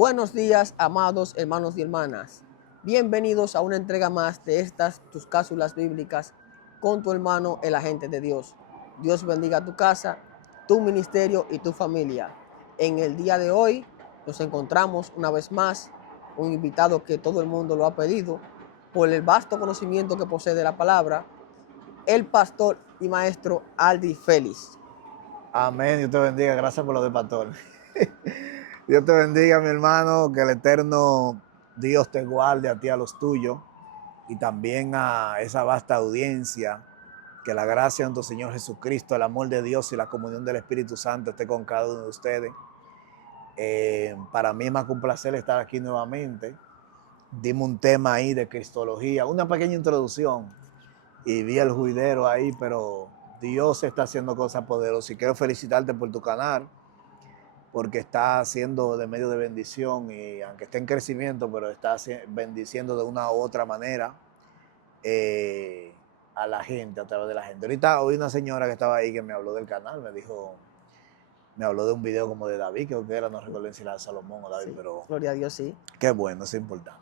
Buenos días, amados hermanos y hermanas. Bienvenidos a una entrega más de estas tus cápsulas bíblicas con tu hermano, el agente de Dios. Dios bendiga tu casa, tu ministerio y tu familia. En el día de hoy nos encontramos una vez más un invitado que todo el mundo lo ha pedido por el vasto conocimiento que posee de la palabra, el pastor y maestro Aldi Félix. Amén, Dios te bendiga, gracias por lo de pastor. Dios te bendiga, mi hermano, que el eterno Dios te guarde a ti, a los tuyos, y también a esa vasta audiencia. Que la gracia de nuestro Señor Jesucristo, el amor de Dios y la comunión del Espíritu Santo esté con cada uno de ustedes. Para mí es más que un placer estar aquí nuevamente. Dimos un tema ahí de cristología, una pequeña introducción, y vi el juidero ahí, pero Dios está haciendo cosas poderosas y quiero felicitarte por tu canal, porque está haciendo de medio de bendición y aunque esté en crecimiento, pero está bendiciendo de una u otra manera a la gente, a través de la gente. Ahorita oí una señora que estaba ahí que me habló del canal, me habló de un video como de David, creo que era, no recuerdo si era de Salomón o David, Sí, pero gloria a Dios, sí. qué bueno, es importante.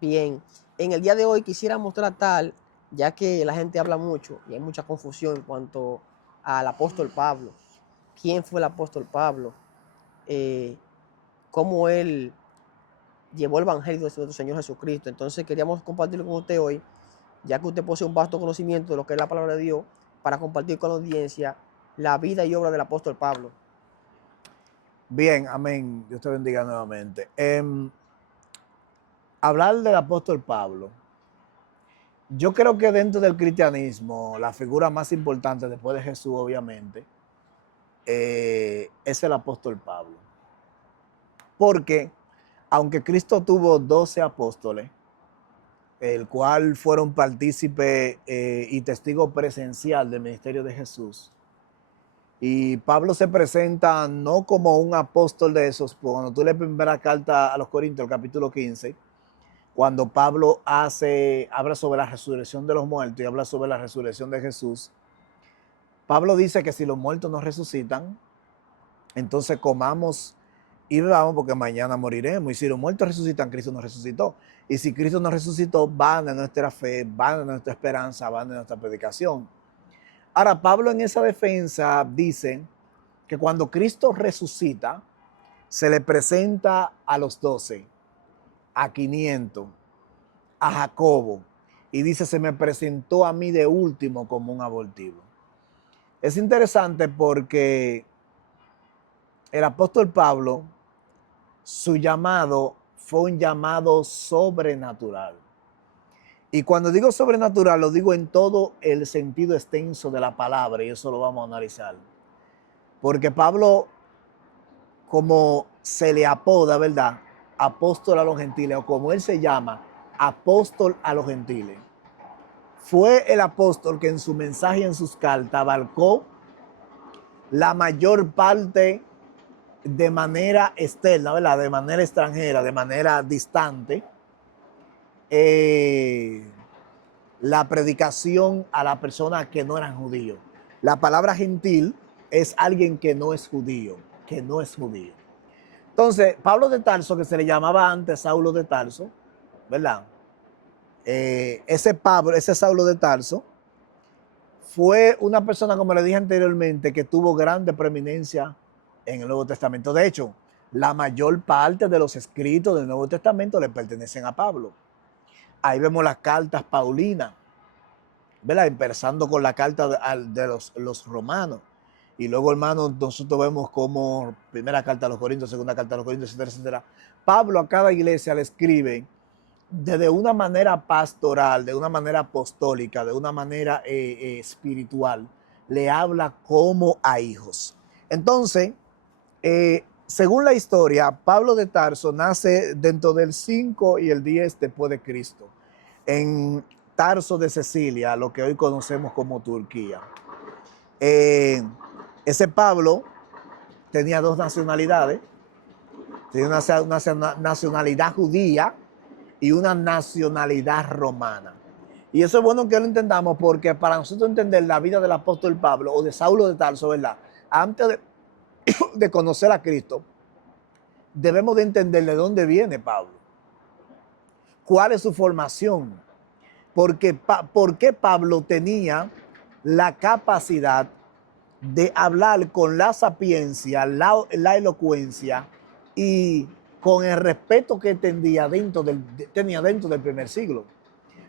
Bien, en el día de hoy quisiéramos tratar, ya que la gente habla mucho y hay mucha confusión en cuanto al apóstol Pablo. ¿Quién fue el apóstol Pablo? Cómo él llevó el evangelio de nuestro Señor Jesucristo. Entonces queríamos compartirlo con usted hoy, ya que usted posee un vasto conocimiento de lo que es la palabra de Dios, para compartir con la audiencia la vida y obra del apóstol Pablo. Bien, amén. Dios te bendiga nuevamente. Hablar del apóstol Pablo. Yo creo que dentro del cristianismo, la figura más importante después de Jesús, obviamente, es el apóstol Pablo. Porque, aunque Cristo tuvo 12 apóstoles, el cual fueron partícipe y testigo presencial del ministerio de Jesús, y Pablo se presenta no como un apóstol de esos, cuando tú lees la primera carta a los Corintios, el capítulo 15, cuando Pablo habla sobre la resurrección de los muertos y habla sobre la resurrección de Jesús, Pablo dice que si los muertos no resucitan, entonces comamos y bebamos porque mañana moriremos. Y si los muertos resucitan, Cristo no resucitó. Y si Cristo no resucitó, van de nuestra fe, van de nuestra esperanza, van de nuestra predicación. Ahora, Pablo en esa defensa dice que cuando Cristo resucita, se le presenta a los 12, a 500, a Jacobo, y dice, se me presentó a mí de último como un abortivo. Es interesante porque el apóstol Pablo, su llamado fue un llamado sobrenatural. Y cuando digo sobrenatural, lo digo en todo el sentido extenso de la palabra, y eso lo vamos a analizar. Porque Pablo, como se le apoda, ¿verdad?, apóstol a los gentiles, o como él se llama, apóstol a los gentiles, fue el apóstol que en su mensaje y en sus cartas abarcó la mayor parte de manera externa, ¿verdad?, de manera extranjera, de manera distante, la predicación a la persona que no eran judíos. La palabra gentil es alguien que no es judío, que no es judío. Entonces, Pablo de Tarso, que se le llamaba antes Saulo de Tarso, ¿verdad? Ese Saulo de Tarso fue una persona, como le dije anteriormente, que tuvo grande preeminencia en el Nuevo Testamento. De hecho, la mayor parte de los escritos del Nuevo Testamento le pertenecen a Pablo. Ahí vemos las cartas paulinas, ¿verdad?, empezando con la carta de los romanos. Y luego, hermanos, nosotros vemos como primera carta a los Corintios, segunda carta a los Corintios, etcétera, etcétera. Pablo a cada iglesia le escribe de una manera pastoral, de una manera apostólica, de una manera espiritual. Le habla como a hijos. Entonces, según la historia, Pablo de Tarso nace dentro del 5 y el 10 después de Cristo, en Tarso de Cilicia, lo que hoy conocemos como Turquía. Ese Pablo tenía dos nacionalidades, tenía una nacionalidad judía y una nacionalidad romana. Y eso es bueno que lo entendamos, porque para nosotros entender la vida del apóstol Pablo o de Saulo de Tarso, ¿verdad?, antes de conocer a Cristo, debemos de entender de dónde viene Pablo, cuál es su formación, por qué Pablo tenía la capacidad de hablar con la sapiencia, la elocuencia y con el respeto que tenía dentro del primer siglo.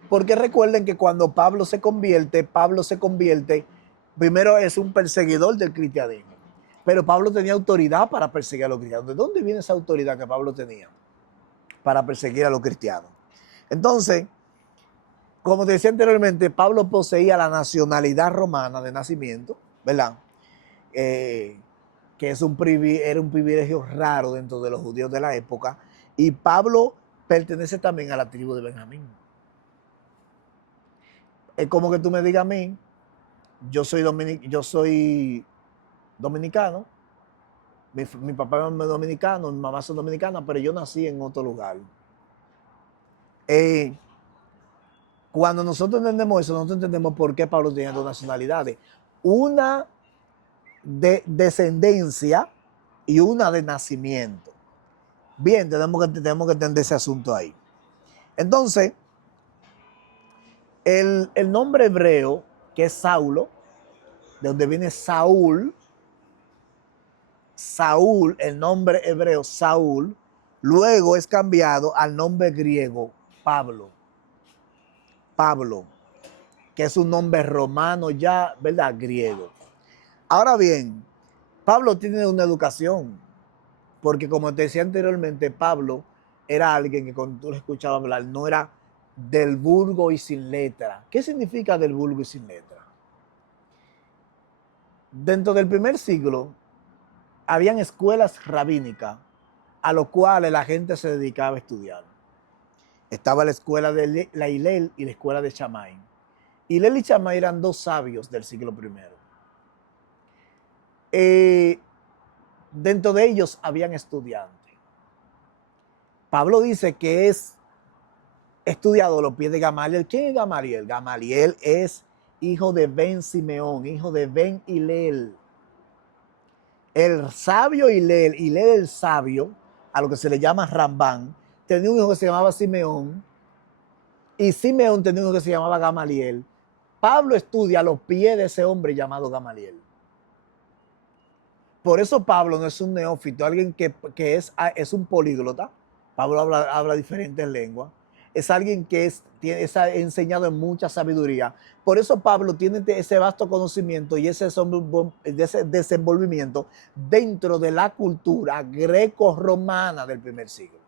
Porque recuerden que cuando Pablo se convierte, primero es un perseguidor del cristianismo, pero Pablo tenía autoridad para perseguir a los cristianos. ¿De dónde viene esa autoridad que Pablo tenía para perseguir a los cristianos? Entonces, como te decía anteriormente, Pablo poseía la nacionalidad romana de nacimiento, ¿verdad? Que era un privilegio raro dentro de los judíos de la época, y Pablo pertenece también a la tribu de Benjamín. Es como que tú me digas a mí, yo soy dominicano, mi papá es dominicano, mi mamá es dominicana, pero yo nací en otro lugar. Cuando nosotros entendemos eso, nosotros entendemos por qué Pablo tenía dos nacionalidades. Una de descendencia y una de nacimiento. Bien, tenemos que entender ese asunto ahí. Entonces, el nombre hebreo, que es Saulo, de donde viene Saúl, el nombre hebreo Saúl, luego es cambiado al nombre griego Pablo, que es un nombre romano ya, ¿verdad? Griego. Ahora bien, Pablo tiene una educación, porque como te decía anteriormente, Pablo era alguien que cuando tú lo escuchabas hablar, no era del vulgo y sin letra. ¿Qué significa del vulgo y sin letra? Dentro del primer siglo, habían escuelas rabínicas a las cuales la gente se dedicaba a estudiar. Estaba la escuela de la Hillel y la escuela de Shammai. Hillel y Shammai eran dos sabios del siglo I. Dentro de ellos habían estudiantes. Pablo dice que es estudiado a los pies de Gamaliel. ¿Quién es Gamaliel? Gamaliel es hijo de Ben Simeón, hijo de Ben Hillel. El sabio Hillel el sabio, a lo que se le llama Rambán, tenía un hijo que se llamaba Simeón, y Simeón tenía un hijo que se llamaba Gamaliel. Pablo estudia a los pies de ese hombre llamado Gamaliel. Por eso Pablo no es un neófito, alguien que es un políglota. Pablo habla diferentes lenguas. Es alguien que es enseñado en mucha sabiduría. Por eso Pablo tiene ese vasto conocimiento y ese desenvolvimiento dentro de la cultura greco-romana del primer siglo.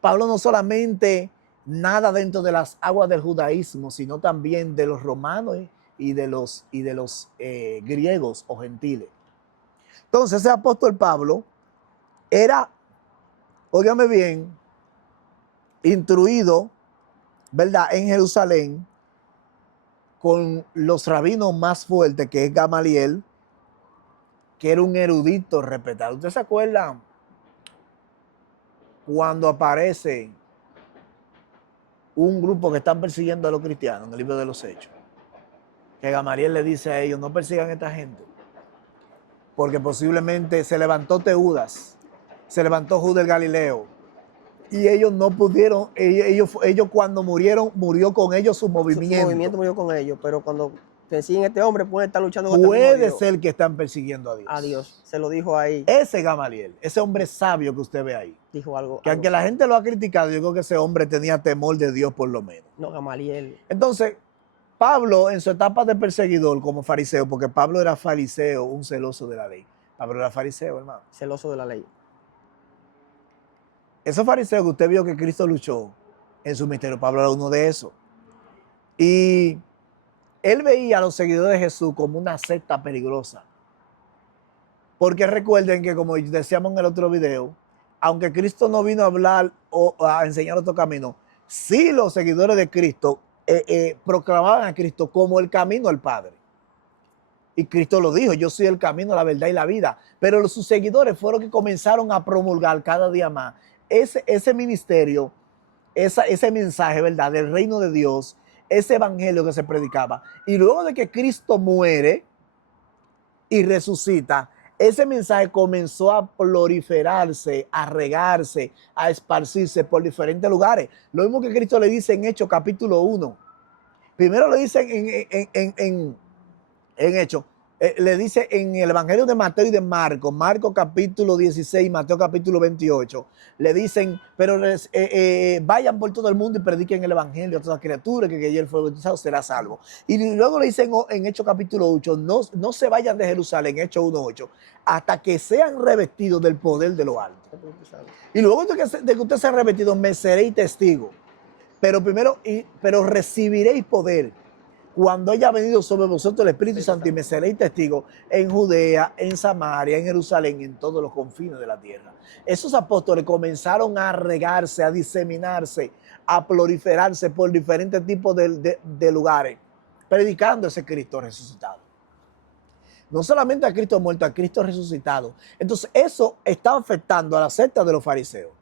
Pablo no solamente nada dentro de las aguas del judaísmo, sino también de los romanos y de los griegos o gentiles. Entonces ese apóstol Pablo era, óigame bien, instruido, ¿verdad?, en Jerusalén con los rabinos más fuertes, que es Gamaliel, que era un erudito respetado. ¿Ustedes se acuerdan cuando aparece un grupo que están persiguiendo a los cristianos en el libro de los Hechos? Que Gamaliel le dice a ellos, no persigan a esta gente, porque posiblemente se levantó Teudas, se levantó Judas el Galileo, y ellos no pudieron, ellos cuando murieron, murió con ellos su movimiento. Su movimiento murió con ellos, pero cuando persiguen a este hombre, pueden estar luchando contra puede ser que están persiguiendo a Dios. A Dios, se lo dijo ahí. Ese Gamaliel, ese hombre sabio que usted ve ahí, dijo algo. Que aunque la gente lo ha criticado, yo creo que ese hombre tenía temor de Dios por lo menos. No, Gamaliel. Entonces, Pablo en su etapa de perseguidor como fariseo, porque Pablo era fariseo, un celoso de la ley. Pablo era fariseo, hermano. Celoso de la ley. Esos fariseos que usted vio que Cristo luchó en su ministerio, Pablo era uno de esos. Y él veía a los seguidores de Jesús como una secta peligrosa. Porque recuerden que, como decíamos en el otro video, aunque Cristo no vino a hablar o a enseñar otro camino, sí los seguidores de Cristo proclamaban a Cristo como el camino al Padre. Y Cristo lo dijo, yo soy el camino, la verdad y la vida. Pero sus seguidores fueron que comenzaron a promulgar cada día más ese ministerio, ese mensaje, ¿verdad?, del reino de Dios, ese evangelio que se predicaba. Y luego de que Cristo muere y resucita, ese mensaje comenzó a proliferarse, a regarse, a esparcirse por diferentes lugares. Lo mismo que Cristo le dice en Hechos capítulo 1. Primero lo dice en Hechos. Le dice en el Evangelio de Mateo y de Marcos, Marcos capítulo 16, Mateo capítulo 28, le dicen, pero vayan por todo el mundo y prediquen el Evangelio a toda criatura, que ayer fue bautizado será salvo. Y luego le dicen en Hechos capítulo 8, no se vayan de Jerusalén, Hechos 1:8, hasta que sean revestidos del poder de lo alto. Y luego de que usted sea revestido, me seréis testigo. Pero primero, pero recibiréis poder cuando haya venido sobre vosotros el Espíritu Santo, y me seréis testigos en Judea, en Samaria, en Jerusalén y en todos los confines de la tierra. Esos apóstoles comenzaron a regarse, a diseminarse, a proliferarse por diferentes tipos de lugares, predicando ese Cristo resucitado. No solamente a Cristo muerto, a Cristo resucitado. Entonces eso está afectando a la secta de los fariseos.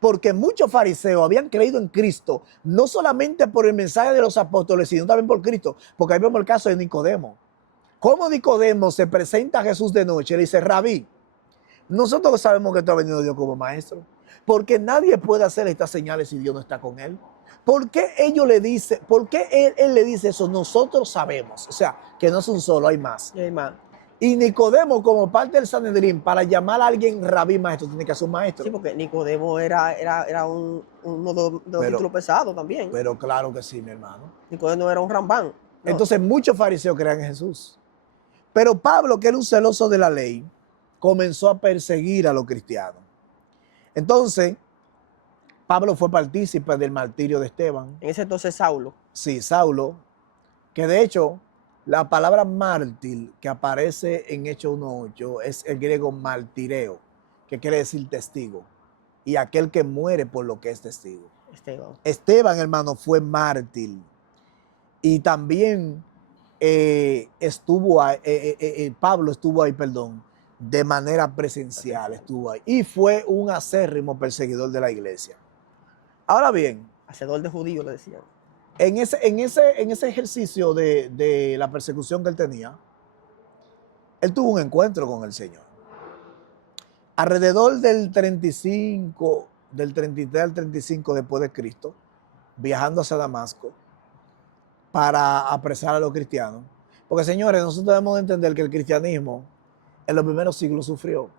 Porque muchos fariseos habían creído en Cristo, no solamente por el mensaje de los apóstoles, sino también por Cristo. Porque ahí vemos el caso de Nicodemo. Cómo Nicodemo se presenta a Jesús de noche y le dice, Rabí, nosotros sabemos que tú has venido Dios como maestro. Porque nadie puede hacer estas señales si Dios no está con él. ¿Por qué ellos le dicen, por qué él le dice eso? Nosotros sabemos. O sea, que no es un solo, hay más. Y hay más. Y Nicodemo, como parte del Sanedrín, para llamar a alguien rabí maestro, tiene que ser un maestro. Sí, porque Nicodemo era uno de los títulos pesados también. Pero claro que sí, mi hermano. Nicodemo era un rambán. ¿No? Entonces muchos fariseos creían en Jesús. Pero Pablo, que era un celoso de la ley, comenzó a perseguir a los cristianos. Entonces, Pablo fue partícipe del martirio de Esteban. En ese entonces Saulo. Sí, Saulo, que de hecho la palabra mártir que aparece en Hechos 1:8 es el griego martireo, que quiere decir testigo, y aquel que muere por lo que es testigo. Esteban, hermano, fue mártir. Y también Pablo estuvo ahí, de manera presencial estuvo ahí. Y fue un acérrimo perseguidor de la iglesia. Ahora bien, hacedor de judíos le decían. En ese ejercicio de la persecución que él tenía, él tuvo un encuentro con el Señor. Alrededor del 35, del 33 al 35 después de Cristo, viajando hacia Damasco para apresar a los cristianos. Porque, señores, nosotros debemos entender que el cristianismo en los primeros siglos sufrió.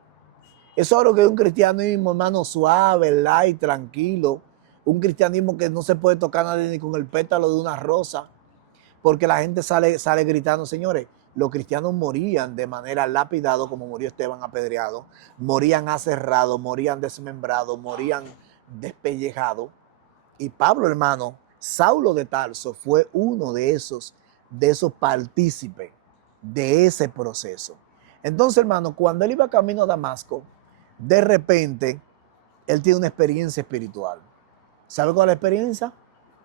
Eso es lo que es un cristianismo, hermano, suave, light, tranquilo. Un cristianismo que no se puede tocar a nadie ni con el pétalo de una rosa, porque la gente sale gritando. Señores, los cristianos morían de manera lapidada, como murió Esteban apedreado, morían aserrados, morían desmembrados, morían despellejados. Y Pablo, hermano, Saulo de Tarso fue uno de esos partícipes de ese proceso. Entonces, hermano, cuando él iba camino a Damasco, de repente, él tiene una experiencia espiritual. ¿Sabe cuál es la experiencia?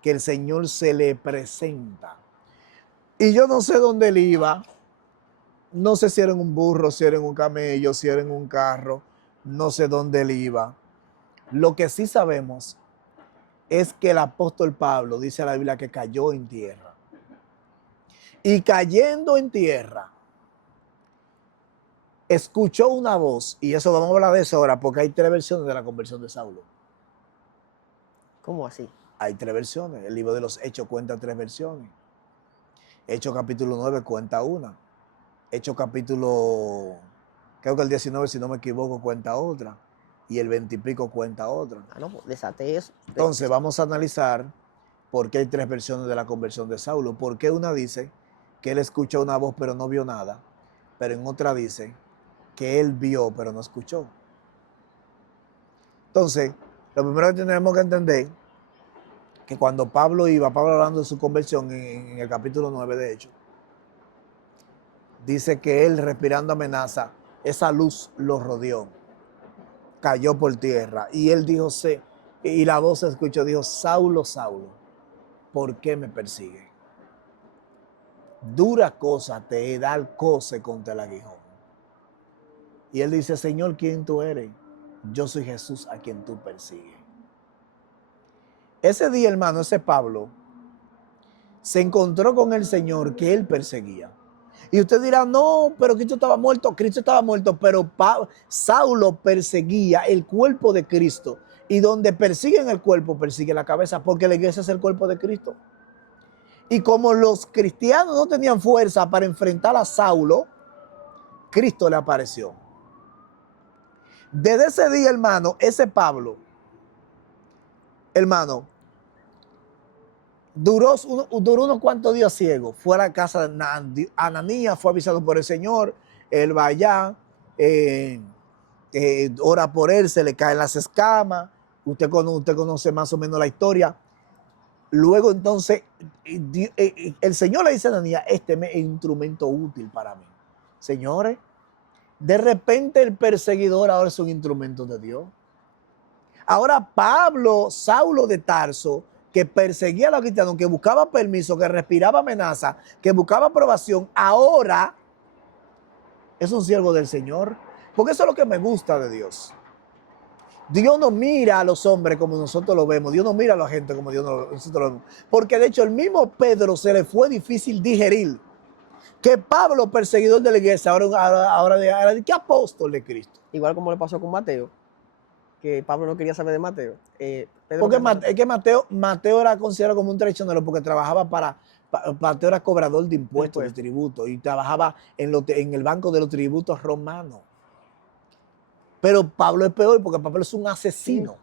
Que el Señor se le presenta. Y yo no sé dónde él iba. No sé si era en un burro, si era en un camello, si era en un carro. No sé dónde él iba. Lo que sí sabemos es que el apóstol Pablo, dice la Biblia, que cayó en tierra. Y cayendo en tierra, escuchó una voz. Y eso vamos a hablar de eso ahora, porque hay 3 versiones de la conversión de Saulo. ¿Cómo así? Hay 3 versiones. El libro de los Hechos cuenta 3 versiones. Hechos capítulo 9 cuenta una. Hechos capítulo, creo que el 19, si no me equivoco, cuenta otra. Y el 20 y pico cuenta otra. Ah, no, pues desate eso. Entonces vamos a analizar por qué hay 3 versiones de la conversión de Saulo. ¿Por qué una dice que él escuchó una voz pero no vio nada? Pero en otra dice que él vio pero no escuchó. Entonces, lo primero que tenemos que entender que cuando Pablo hablando de su conversión en el capítulo 9 de Hechos, dice que él, respirando amenaza, esa luz lo rodeó, cayó por tierra, y él dijo, y la voz se escuchó, dijo, Saulo, Saulo, ¿por qué me persigue? Dura cosa te he dar coce contra el aguijón. Y él dice, Señor, ¿quién tú eres? Yo soy Jesús a quien tú persigues. Ese día, hermano, ese Pablo se encontró con el Señor que él perseguía. Y usted dirá, no, pero Cristo estaba muerto. Cristo estaba muerto, pero Saulo perseguía el cuerpo de Cristo. Y donde persiguen el cuerpo, persigue la cabeza, porque la iglesia es el cuerpo de Cristo. Y como los cristianos no tenían fuerza para enfrentar a Saulo, Cristo le apareció. Desde ese día, hermano, ese Pablo, hermano, duró unos cuantos días ciego. Fue a la casa de Ananías, fue avisado por el Señor. Él va allá, ora por él, se le caen las escamas. Usted conoce más o menos la historia. Luego entonces el Señor le dice a Ananías, este es un instrumento útil para mí. Señores, de repente el perseguidor ahora es un instrumento de Dios. Ahora Saulo de Tarso, que perseguía a los cristianos, que buscaba permiso, que respiraba amenaza, que buscaba aprobación, ahora es un siervo del Señor. Porque eso es lo que me gusta de Dios. Dios no mira a los hombres como nosotros lo vemos. Dios no mira a la gente como nosotros lo vemos. Porque de hecho el mismo Pedro se le fue difícil digerir que Pablo, perseguidor de la iglesia, ahora de qué apóstol de Cristo. Igual como le pasó con Mateo, que Pablo no quería saber de Mateo. Porque es que Mateo era considerado como un traicionero porque trabajaba Mateo era cobrador de impuestos, de tributos, y trabajaba en el banco de los tributos romanos. Pero Pablo es peor porque Pablo es un asesino.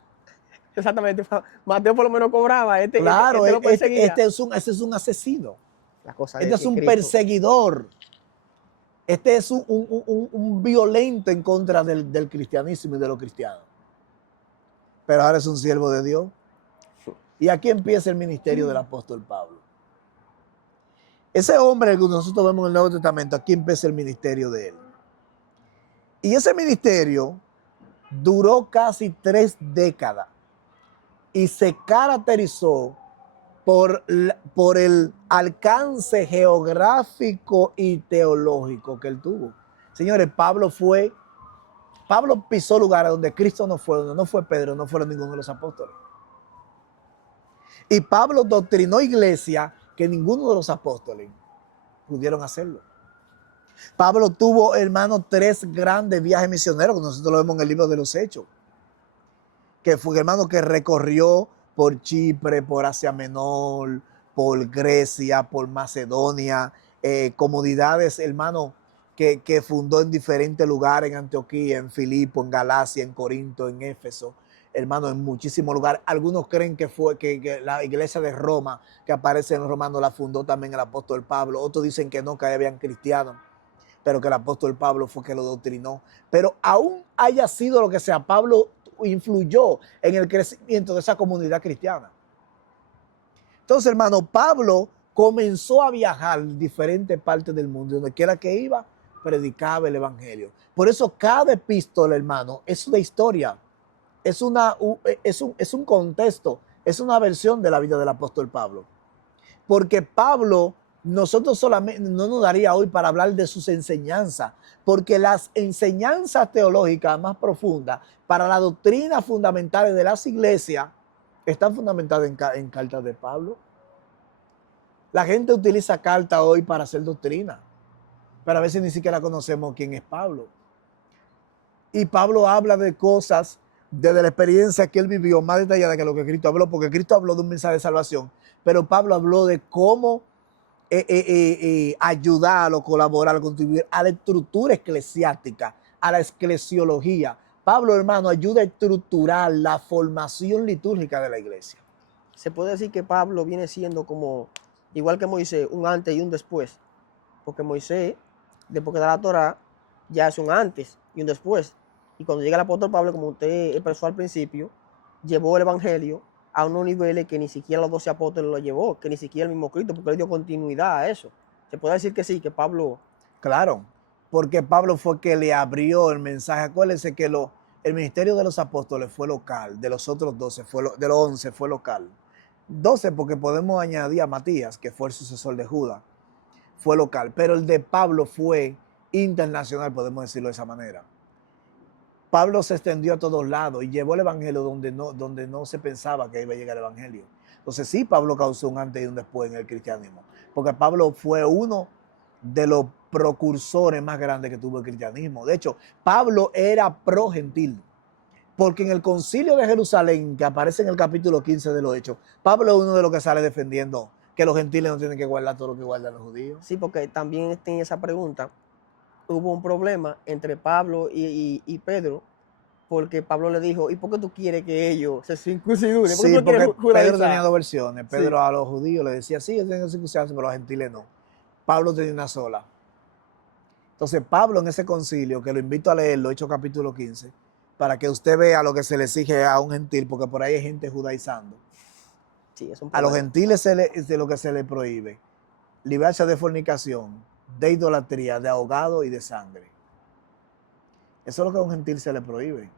Exactamente. Mateo por lo menos cobraba. Claro, este es un asesino. Este es un perseguidor. Este es un violento en contra del cristianismo y de los cristianos. Pero ahora es un siervo de Dios. Y aquí empieza el ministerio del apóstol Pablo. Ese hombre que nosotros vemos en el Nuevo Testamento, aquí empieza el ministerio de él. Y ese ministerio duró casi 3 décadas y se caracterizó por el alcance geográfico y teológico que él tuvo. Señores, Pablo pisó lugares donde Cristo no fue, donde no fue Pedro, no fueron ninguno de los apóstoles. Y Pablo doctrinó iglesia que ninguno de los apóstoles pudieron hacerlo. Pablo tuvo, hermano, 3 grandes viajes misioneros, que nosotros lo vemos en el libro de los Hechos. Que fue, hermano, que recorrió por Chipre, por Asia Menor, por Grecia, por Macedonia, comunidades, hermano, que fundó en diferentes lugares, en Antioquía, en Filipo, en Galacia, en Corinto, en Éfeso, hermano, en muchísimos lugares. Algunos creen que la iglesia de Roma, que aparece en los Romanos, la fundó también el apóstol Pablo. Otros dicen que no, que habían cristianos, pero que el apóstol Pablo fue que lo doctrinó. Pero aún haya sido lo que sea, Pablo influyó en el crecimiento de esa comunidad cristiana. Entonces, hermano, Pablo comenzó a viajar en diferentes partes del mundo, donde quiera que iba, predicaba el evangelio. Por eso cada epístola, hermano, es una historia, es un contexto, es una versión de la vida del apóstol Pablo. Porque Pablo, nosotros solamente no nos daría hoy para hablar de sus enseñanzas, porque las enseñanzas teológicas más profundas para la doctrina fundamental de las iglesias están fundamentadas en cartas de Pablo. La gente utiliza cartas hoy para hacer doctrina, pero a veces ni siquiera conocemos quién es Pablo. Y Pablo habla de cosas desde la experiencia que él vivió más detallada que lo que Cristo habló, porque Cristo habló de un mensaje de salvación, pero Pablo habló de cómo ayudar o colaborar, contribuir a la estructura eclesiástica, a la eclesiología. Pablo, hermano, ayuda a estructurar la formación litúrgica de la iglesia. Se puede decir que Pablo viene siendo como, igual que Moisés, un antes y un después. Porque Moisés, después que da la Torá, ya es un antes y un después. Y cuando llega el apóstol Pablo, como usted expresó al principio, llevó el evangelio a unos niveles que ni siquiera los 12 apóstoles lo llevó, que ni siquiera el mismo Cristo, porque él dio continuidad a eso. Se puede decir que sí, que Pablo... Claro, porque Pablo fue que le abrió el mensaje. Acuérdense que el ministerio de los apóstoles fue local, de los otros 12, de los 11 fue local. 12 porque podemos añadir a Matías, que fue el sucesor de Judas, fue local, pero el de Pablo fue internacional, podemos decirlo de esa manera. Pablo se extendió a todos lados y llevó el evangelio donde no se pensaba que iba a llegar el evangelio. Entonces sí, Pablo causó un antes y un después en el cristianismo, porque Pablo fue uno de los precursores más grandes que tuvo el cristianismo. De hecho, Pablo era pro gentil, porque en el concilio de Jerusalén, que aparece en el capítulo 15 de los Hechos, Pablo es uno de los que sale defendiendo que los gentiles no tienen que guardar todo lo que guardan los judíos. Sí, porque también en esa pregunta hubo un problema entre Pablo y Pedro, porque Pablo le dijo, ¿y por qué tú quieres que ellos se circunciden? Sí, porque Pedro tenía dos versiones. Pedro Sí. a los judíos le decía, sí, ellos tienen que circuncidarse, pero a los gentiles no. Pablo tenía una sola. Entonces Pablo en ese concilio, que lo invito a leerlo, Hechos capítulo 15, para que usted vea lo que se le exige a un gentil, porque por ahí hay gente judaizando. Sí, es un A los problema. gentiles es de lo que se le prohíbe: librarse de fornicación, de idolatría, de ahogado y de sangre. Eso es lo que a un gentil se le prohíbe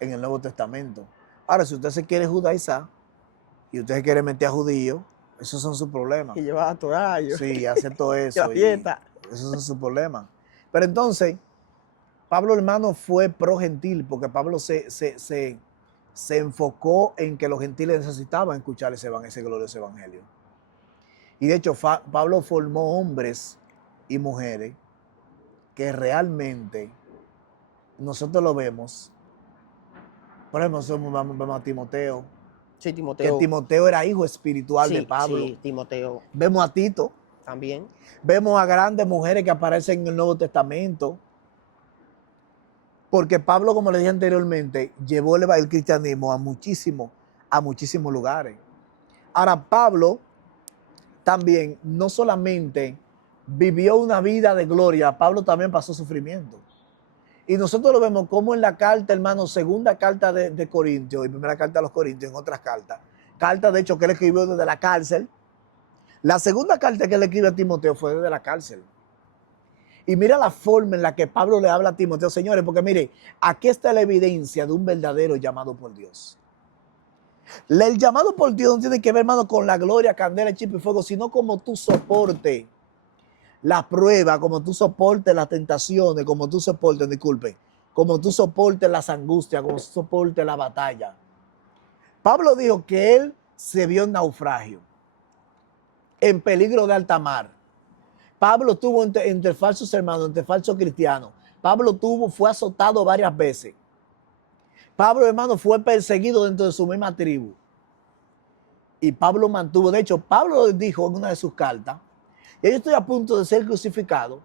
en el Nuevo Testamento. Ahora, si usted se quiere judaizar y usted se quiere meter a judío, esos son sus problemas. Y llevar a Torah. Sí, hace todo eso. La fiesta. Y esos son sus problemas. Pero entonces, Pablo, hermano, fue pro gentil, porque Pablo se enfocó en que los gentiles necesitaban escuchar ese glorioso evangelio. Y de hecho, Pablo formó hombres y mujeres que realmente nosotros lo vemos. Por ejemplo, nosotros vemos a Timoteo, Sí, Timoteo. que Timoteo era hijo espiritual de Pablo. Sí, Timoteo. Vemos a Tito. También. Vemos a grandes mujeres que aparecen en el Nuevo Testamento. Porque Pablo, como le dije anteriormente, llevó el cristianismo a muchísimos lugares. Ahora, Pablo también no solamente vivió una vida de gloria, Pablo también pasó sufrimiento. Y nosotros lo vemos como en la carta, hermano, segunda carta de Corintios y primera carta a los Corintios, en otras cartas. Carta, de hecho, que él escribió desde la cárcel. La segunda carta que él escribe a Timoteo fue desde la cárcel. Y mira la forma en la que Pablo le habla a Timoteo, señores, porque mire, aquí está la evidencia de un verdadero llamado por Dios. El llamado por Dios no tiene que ver, hermano, con la gloria, candela, chispa y fuego, sino como tú soportes la prueba, como tú soportes las tentaciones, como tú soportes, como tú soportes las angustias, como tú soportes la batalla. Pablo dijo que él se vio en naufragio, en peligro de alta mar. Pablo estuvo entre falsos hermanos, entre falsos cristianos. Pablo fue azotado varias veces. Pablo, hermano, fue perseguido dentro de su misma tribu. Y Pablo mantuvo, de hecho, Pablo dijo en una de sus cartas, yo estoy a punto de ser crucificado,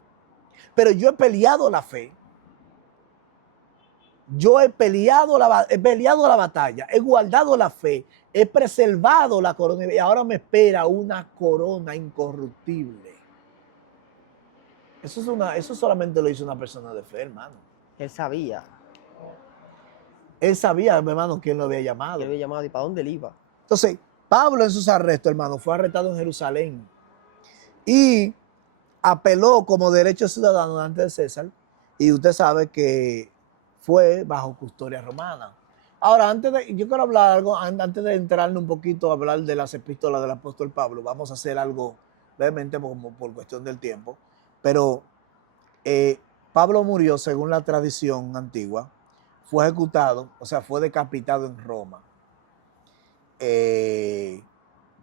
pero yo he peleado la fe. Yo he peleado la batalla, he guardado la fe, he preservado la corona y ahora me espera una corona incorruptible. Eso solamente lo hizo una persona de fe, hermano. Él sabía. Él sabía, hermano, quién lo había llamado. Él había llamado y para dónde él iba. Entonces, Pablo en sus arrestos, hermano, fue arrestado en Jerusalén y apeló como derecho ciudadano ante de César, y usted sabe que fue bajo custodia romana. Ahora, yo quiero hablar algo, antes de entrarle un poquito a hablar de las epístolas del apóstol Pablo, vamos a hacer algo brevemente como por cuestión del tiempo, pero Pablo murió según la tradición antigua, fue ejecutado, o sea, fue decapitado en Roma,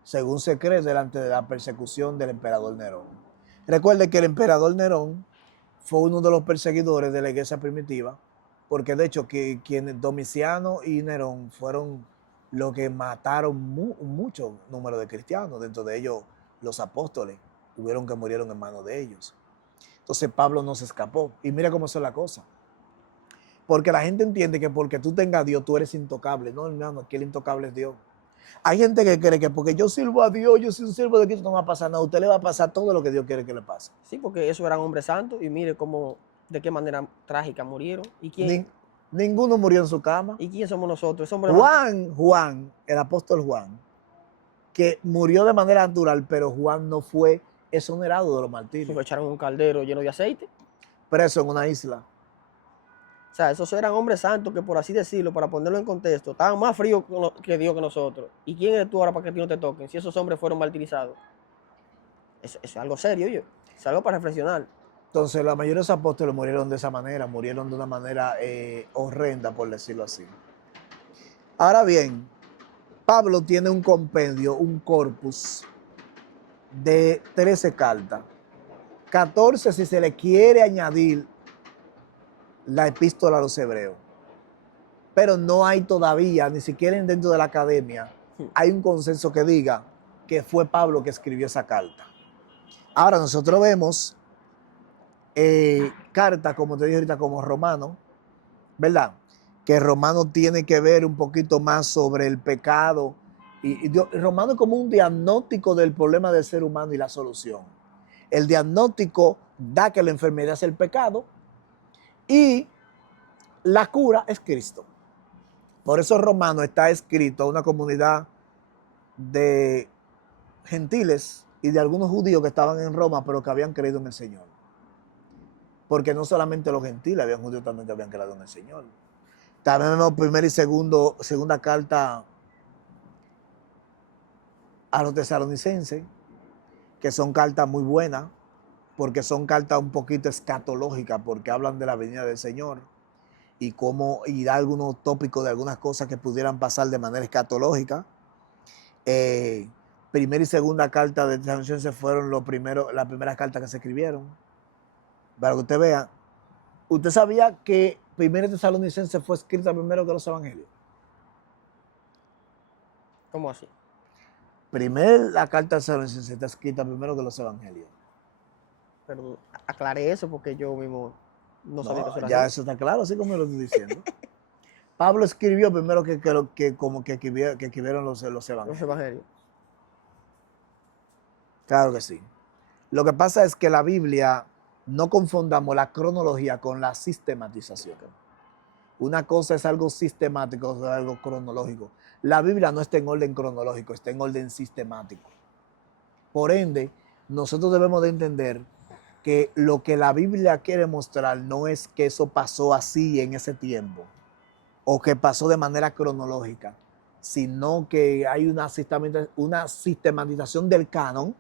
según se cree, delante de la persecución del emperador Nerón. Recuerde que el emperador Nerón fue uno de los perseguidores de la iglesia primitiva, porque de hecho quienes Domiciano y Nerón fueron los que mataron mucho número de cristianos, dentro de ellos los apóstoles, hubieron que murieron en manos de ellos. Entonces Pablo no se escapó. Y mira cómo es la cosa. Porque la gente entiende que porque tú tengas a Dios, tú eres intocable. No, hermano, aquí el intocable es Dios. Hay gente que cree que porque yo sirvo a Dios, yo soy un siervo de Cristo, no va a pasar nada. A usted le va a pasar todo lo que Dios quiere que le pase. Sí, porque esos eran hombres santos y mire cómo, de qué manera trágica murieron. ¿Y quién? Ninguno murió en su cama. ¿Y quién somos nosotros? Juan, el apóstol Juan, que murió de manera natural, pero Juan no fue exonerado de los martirios. Lo echaron en un caldero lleno de aceite. Preso en una isla. O sea, esos eran hombres santos que, por así decirlo, para ponerlo en contexto, estaban más fríos que Dios que nosotros. ¿Y quién eres tú ahora para que a ti no te toquen? Si esos hombres fueron martirizados. Eso es algo serio, yo. Es algo para reflexionar. Entonces, la mayoría de los apóstoles murieron de esa manera, murieron de una manera horrenda, por decirlo así. Ahora bien, Pablo tiene un compendio, un corpus de 13 cartas. 14 si se le quiere añadir la epístola a los hebreos. Pero no hay todavía, ni siquiera dentro de la academia, hay un consenso que diga que fue Pablo que escribió esa carta. Ahora nosotros vemos cartas, como te dije ahorita, como Romano, ¿verdad? Que Romano tiene que ver un poquito más sobre el pecado. Romano es como un diagnóstico del problema del ser humano y la solución. El diagnóstico da que la enfermedad es el pecado y la cura es Cristo. Por eso Romano está escrito a una comunidad de gentiles y de algunos judíos que estaban en Roma, pero que habían creído en el Señor. Porque no solamente los gentiles, habían judíos también que habían creído en el Señor. También vemos primera y segunda carta a los tesalonicenses, que son cartas muy buenas, porque son cartas un poquito escatológicas, porque hablan de la venida del Señor y da algunos tópicos de algunas cosas que pudieran pasar de manera escatológica. Primera y segunda carta de Tesalonicenses fueron las primeras cartas que se escribieron. Para que usted vea, ¿usted sabía que Primera Tesalonicenses fue escrita primero que los evangelios? ¿Cómo así? La carta de Tesalonicenses está escrita primero que los evangelios. Pero aclaré eso porque yo mismo no sabía que eso era ya así. eso está claro, así como lo estoy diciendo. Pablo escribió primero que escribieron los evangelios. Los evangelios. Claro que sí. Lo que pasa es que la Biblia, no confundamos la cronología con la sistematización. Una cosa es algo sistemático, otra es algo cronológico. La Biblia no está en orden cronológico, está en orden sistemático. Por ende, nosotros debemos de entender que lo que la Biblia quiere mostrar no es que eso pasó así en ese tiempo o que pasó de manera cronológica, sino que hay una sistematización del canon.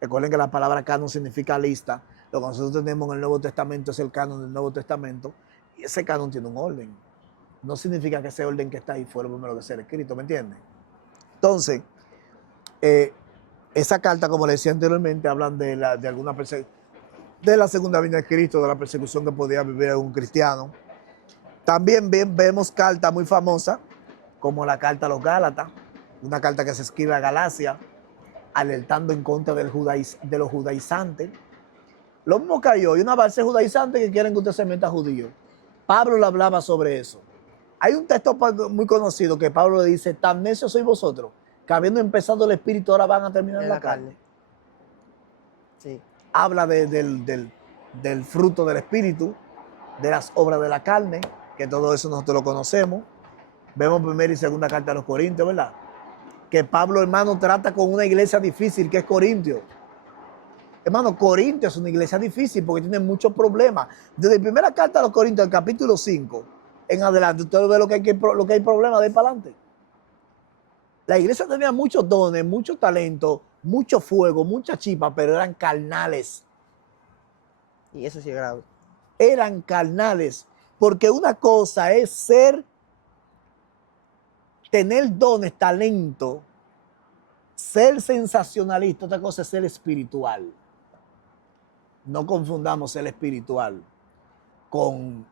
Recuerden que la palabra canon significa lista. Lo que nosotros tenemos en el Nuevo Testamento es el canon del Nuevo Testamento y ese canon tiene un orden. No significa que ese orden que está ahí fue lo primero que ser escrito, ¿me entienden? Entonces, esa carta, como le decía anteriormente, hablan de la segunda venida de Cristo, de la persecución que podía vivir un cristiano. También vemos cartas muy famosas, como la carta a los Gálatas, una carta que se escribe a Galacia, alertando en contra de los judaizantes. Lo mismo que hay hoy, una base judaizante que quieren que usted se meta judío. Pablo le hablaba sobre eso. Hay un texto muy conocido que Pablo le dice: tan necios sois vosotros, que habiendo empezado el espíritu ahora van a terminar en la carne. Sí. Habla del fruto del espíritu, de las obras de la carne, que todo eso nosotros lo conocemos. Vemos primera y segunda carta a los Corintios, ¿verdad? Que Pablo, hermano, trata con una iglesia difícil, que es Corintio. Hermano, Corintio es una iglesia difícil porque tiene muchos problemas. Desde la primera carta a los Corintios, el capítulo 5, en adelante, usted ve lo que hay problemas de ahí para adelante. La iglesia tenía muchos dones, mucho talento, mucho fuego, mucha chispa, pero eran carnales. Y eso sí es grave. Eran carnales. Porque una cosa es tener dones, talento, ser sensacionalista, otra cosa es ser espiritual. No confundamos ser espiritual con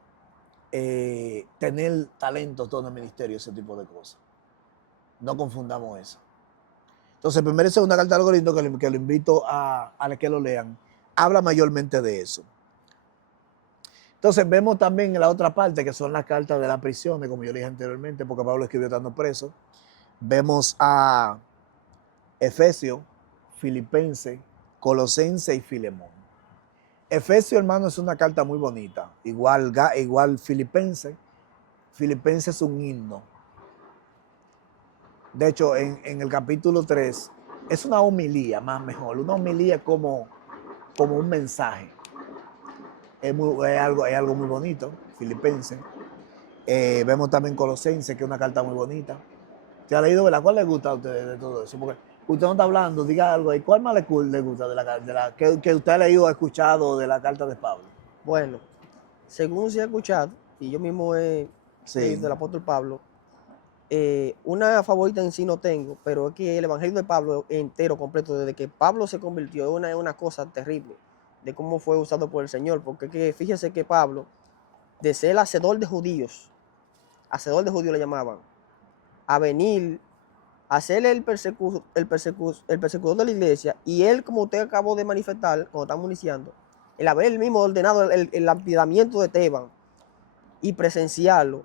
tener talentos, dones, ministerio, ese tipo de cosas. No confundamos eso. Entonces, primera y segunda carta al Corinto, que lo invito a que lo lean, habla mayormente de eso. Entonces, vemos también en la otra parte, que son las cartas de las prisiones, como yo le dije anteriormente, porque Pablo escribió estando preso. Vemos a Efesios, Filipenses, Colosenses y Filemón. Efesios, hermano, es una carta muy bonita. Igual Filipenses. Filipenses es un himno. De hecho, en el capítulo 3, es una homilía, más mejor. Una homilía como un mensaje. Es algo muy bonito, Filipenses. Vemos también Colosenses, que es una carta muy bonita. ¿Te ha leído, verdad? ¿Cuál le gusta a usted de todo eso? Porque usted no está hablando, diga algo. ¿Y cuál más le gusta que usted ha leído o ha escuchado de la carta de Pablo? Bueno, según se ha escuchado, y yo mismo he leído del apóstol Pablo, una favorita en sí no tengo, pero es que el evangelio de Pablo entero, completo, desde que Pablo se convirtió, es una cosa terrible. de cómo fue usado por el Señor, porque fíjese que Pablo, de ser hacedor de judíos le llamaban, a venir a ser el persecutor de la iglesia, y él, como usted acabó de manifestar, cuando estamos iniciando, el haber él mismo ordenado el lapidamiento de Esteban y presenciarlo,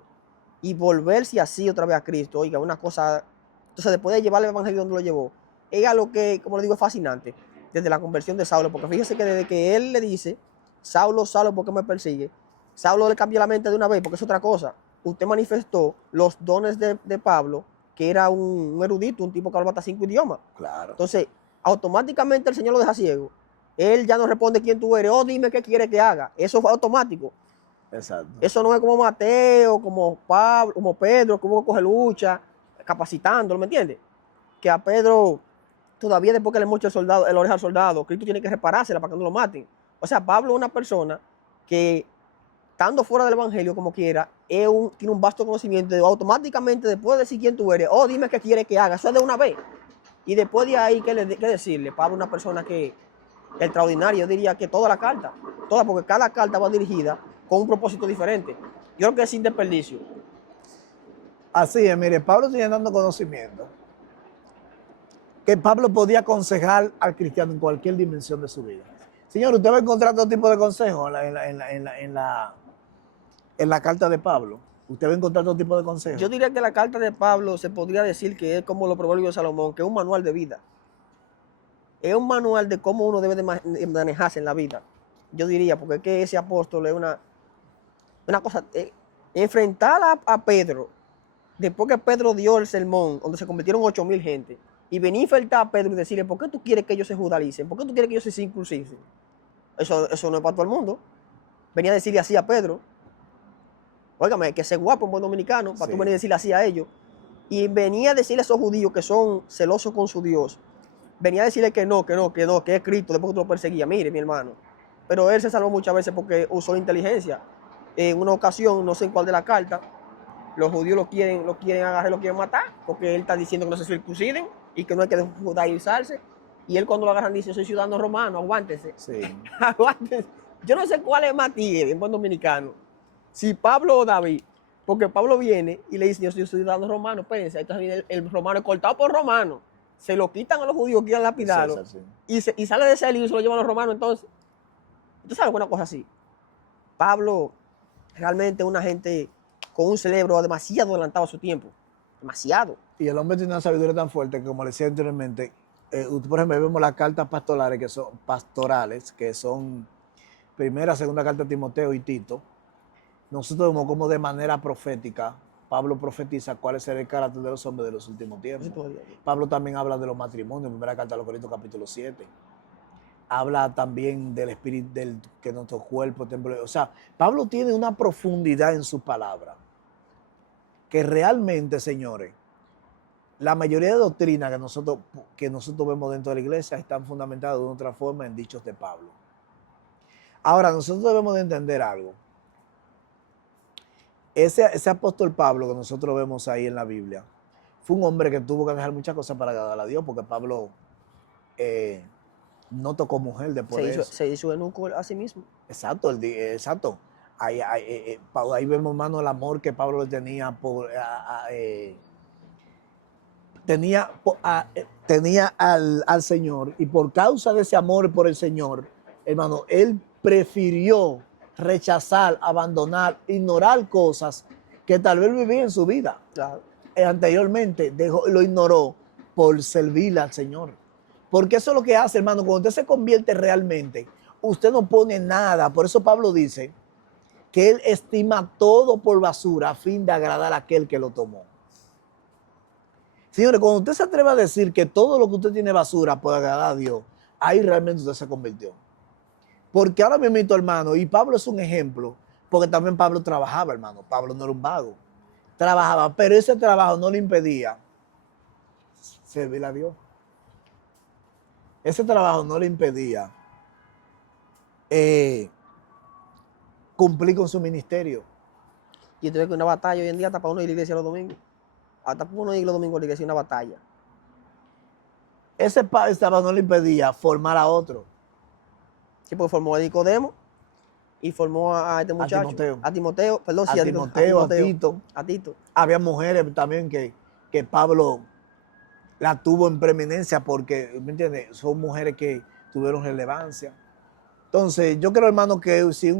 y volverse así otra vez a Cristo, oiga, una cosa. Entonces, después de llevar el evangelio donde lo llevó, es algo que, como le digo, es fascinante, desde la conversión de Saulo, porque fíjese que desde que él le dice, Saulo, Saulo, ¿por qué me persigue? Saulo le cambia la mente de una vez, porque es otra cosa. Usted manifestó los dones de Pablo, que era un erudito, un tipo que hablaba hasta 5 idiomas. Claro. Entonces, automáticamente el Señor lo deja ciego. Él ya no responde quién tú eres, oh, dime qué quiere que haga. Eso fue automático. Exacto. Eso no es como Mateo, como Pablo, como Pedro, que hubo que coger lucha, capacitándolo, ¿me entiendes? Que a Pedro, todavía después que le mocha el oreja al soldado, Cristo tiene que reparársela para que no lo maten. O sea, Pablo es una persona que, estando fuera del evangelio como quiera, tiene un vasto conocimiento, automáticamente después de decir quién tú eres, oh, dime qué quiere que haga, eso es de una vez. Y después de ahí, ¿qué decirle? Pablo es una persona que extraordinaria, yo diría que toda la carta, porque cada carta va dirigida con un propósito diferente. Yo creo que es sin desperdicio. Así es, mire, Pablo tiene dando conocimiento que Pablo podía aconsejar al cristiano en cualquier dimensión de su vida. Señor, usted va a encontrar todo tipo de consejos en la carta de Pablo. Usted va a encontrar todo tipo de consejos. Yo diría que la carta de Pablo se podría decir que es como los proverbios de Salomón, que es un manual de vida. Es un manual de cómo uno debe de manejarse en la vida. Yo diría, porque es que ese apóstol es una cosa. Enfrentar a Pedro, después que Pedro dio el sermón, donde se convirtieron 8,000 gente, y venir a enfrentar a Pedro y decirle, ¿por qué tú quieres que ellos se judalicen? ¿Por qué tú quieres que ellos se circuncisen? Eso no es para todo el mundo. Venía a decirle así a Pedro. Óigame, que ser guapo, un buen dominicano, para tú venir a decirle así a ellos. Y venía a decirle a esos judíos que son celosos con su Dios, venía a decirle que no, que es Cristo, después que tú lo perseguías. Mire, mi hermano. Pero él se salvó muchas veces porque usó la inteligencia. En una ocasión, no sé en cuál de la carta, los judíos lo quieren agarrar, lo quieren matar, porque él está diciendo que no se circunciden y que no hay que judaizarse. Y él, cuando lo agarran, dice, soy ciudadano romano, aguántese. Sí. Aguántese. Yo no sé cuál es más tigre en buen dominicano, si Pablo o David, porque Pablo viene y le dice, yo soy ciudadano romano, espérense, entonces viene el romano es cortado por romano, se lo quitan a los judíos que quieran lapidarlo, Sí. y sale de ese lío y se lo llevan a los romanos. Entonces, ¿tú sabes una cosa así? Pablo realmente es una gente con un cerebro demasiado adelantado a su tiempo, demasiado. Y el hombre tiene una sabiduría tan fuerte que, como le decía anteriormente, por ejemplo, vemos las cartas pastorales, que son primera, segunda carta de Timoteo y Tito. Nosotros vemos como de manera profética Pablo profetiza cuál será el carácter de los hombres de los últimos tiempos. Pablo también habla de los matrimonios, en primera carta a los Corintios capítulo 7. Habla también del espíritu, que nuestro cuerpo, templo. O sea, Pablo tiene una profundidad en su palabra que realmente, señores, la mayoría de doctrinas que nosotros vemos dentro de la iglesia están fundamentadas de una otra forma en dichos de Pablo. Ahora, nosotros debemos de entender algo. Ese apóstol Pablo que nosotros vemos ahí en la Biblia fue un hombre que tuvo que dejar muchas cosas para agradar a Dios, porque Pablo no tocó mujer después de eso. Se hizo eunuco a sí mismo. Exacto, exacto. Ahí vemos, hermano, el amor que Pablo le tenía tenía al Señor, y por causa de ese amor por el Señor, hermano, él prefirió rechazar, abandonar, ignorar cosas que tal vez vivía en su vida. Claro. Anteriormente lo ignoró por servirle al Señor. Porque eso es lo que hace, hermano, cuando usted se convierte realmente, usted no pone nada. Por eso Pablo dice que él estima todo por basura a fin de agradar a aquel que lo tomó. Señores, cuando usted se atreve a decir que todo lo que usted tiene basura por agradar a Dios, ahí realmente usted se convirtió. Porque ahora mismo, hermano, y Pablo es un ejemplo, porque también Pablo trabajaba, hermano. Pablo no era un vago. Trabajaba, pero ese trabajo no le impedía servir a Dios. Ese trabajo no le impedía cumplir con su ministerio. Y usted ve que una batalla hoy en día hasta para uno ir a la iglesia los domingos. Hasta para uno ir los domingos a la iglesia, una batalla. Ese trabajo no le impedía formar a otro. Sí, pues formó a Nicodemo y formó a este muchacho. Timoteo. A Timoteo, perdón, sí, A Timoteo, a Tito. A Tito. Había mujeres también que Pablo la tuvo en preeminencia porque, ¿me entiendes? Son mujeres que tuvieron relevancia. Entonces, yo creo, hermano, que si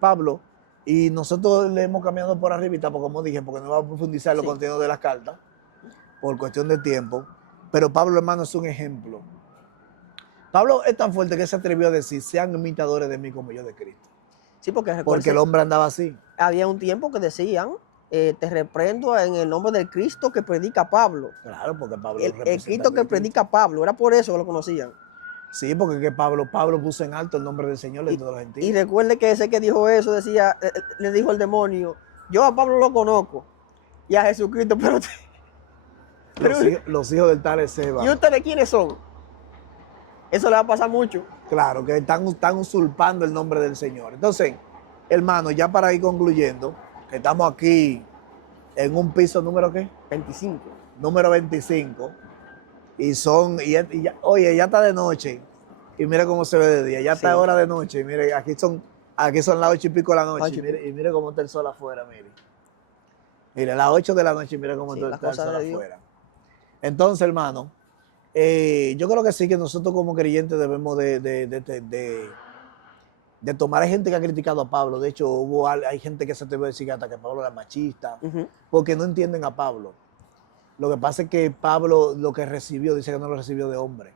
Pablo, y nosotros le hemos cambiado por arribita, porque como dije, porque no vamos a profundizar los contenidos de las cartas, por cuestión de tiempo, pero Pablo, hermano, es un ejemplo. Pablo es tan fuerte que se atrevió a decir, sean imitadores de mí como yo de Cristo. Sí, porque el hombre andaba así. Había un tiempo que decían, te reprendo en el nombre del Cristo que predica Pablo. Claro, porque Pablo el Cristo que predica Pablo, era por eso que lo conocían. Sí, porque que Pablo puso en alto el nombre del Señor de todos los gentiles. Y recuerde que ese que dijo eso decía, le dijo el demonio, yo a Pablo lo conozco y a Jesucristo, pero los hijos del tal Seba. ¿Y ustedes quiénes son? Eso le va a pasar mucho. Claro, que están usurpando el nombre del Señor. Entonces, hermano, ya para ir concluyendo, que estamos aquí en un piso número ¿qué? 25. Número 25. Oye, ya está de noche. Y mire cómo se ve de día. Ya está hora de noche. Y mire, aquí son las 8 y pico de la noche. Y mire cómo está el sol afuera, mire. Mire, las 8 de la noche y mire cómo está el sol afuera. Entonces, hermano, yo creo que sí, que nosotros como creyentes debemos de tomar. Hay gente que ha criticado a Pablo. De hecho, hay gente que se atrevió a decir que hasta que Pablo era machista, porque no entienden a Pablo. Lo que pasa es que Pablo lo que recibió, dice que no lo recibió de hombre.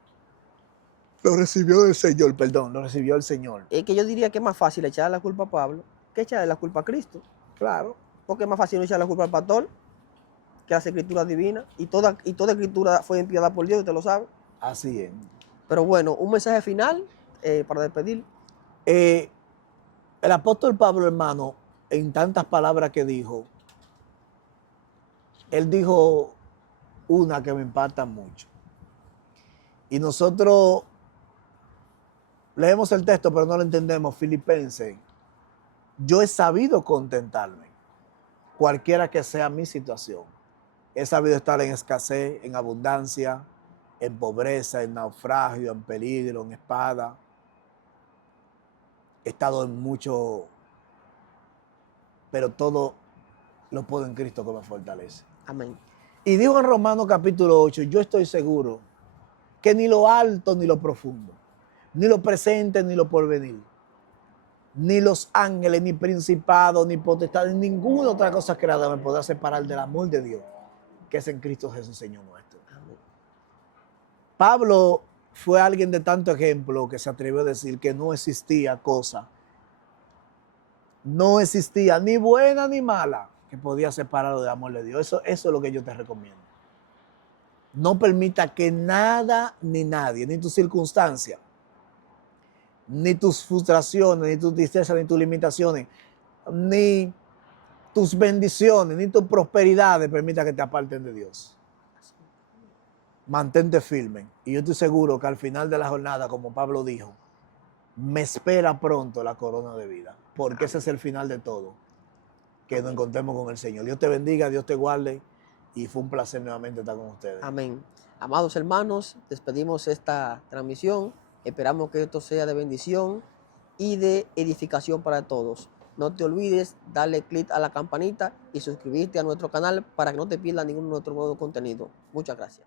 Lo recibió del Señor, perdón, lo recibió el Señor. Es que yo diría que es más fácil echarle la culpa a Pablo que echarle la culpa a Cristo. Claro. Porque es más fácil no echarle la culpa al pastor que las escrituras divinas. Y toda escritura fue enviada por Dios, usted lo sabe. Así es. Pero bueno, un mensaje final para despedir. El apóstol Pablo, hermano, en tantas palabras que dijo, él dijo una que me impacta mucho. Y nosotros leemos el texto, pero no lo entendemos. Filipenses, yo he sabido contentarme, cualquiera que sea mi situación. He sabido estar en escasez, en abundancia, en pobreza, en naufragio, en peligro, en espada. He estado en mucho, pero todo lo puedo en Cristo que me fortalece. Amén. Y dijo en Romanos capítulo 8, yo estoy seguro que ni lo alto ni lo profundo, ni lo presente ni lo porvenir, ni los ángeles, ni principados, ni potestades, ni ninguna otra cosa creada me podrá separar del amor de Dios, que es en Cristo Jesús, Señor nuestro. Amén. Pablo fue alguien de tanto ejemplo que se atrevió a decir que no existía cosa, no existía ni buena ni mala que podía separarlo del amor de Dios. Eso es lo que yo te recomiendo. No permita que nada ni nadie, ni tu circunstancia, ni tus frustraciones, ni tus tristezas, ni tus limitaciones, ni tus bendiciones, ni tus prosperidades permita que te aparten de Dios. Mantente firme. Y yo estoy seguro que al final de la jornada, como Pablo dijo, me espera pronto la corona de vida, porque ese es el final de todo, que nos encontremos con el Señor. Dios te bendiga, Dios te guarde, y fue un placer nuevamente estar con ustedes. Amén. Amados hermanos, despedimos esta transmisión. Esperamos que esto sea de bendición y de edificación para todos. No te olvides darle clic a la campanita y suscribirte a nuestro canal para que no te pierdas ningún otro nuevo contenido. Muchas gracias.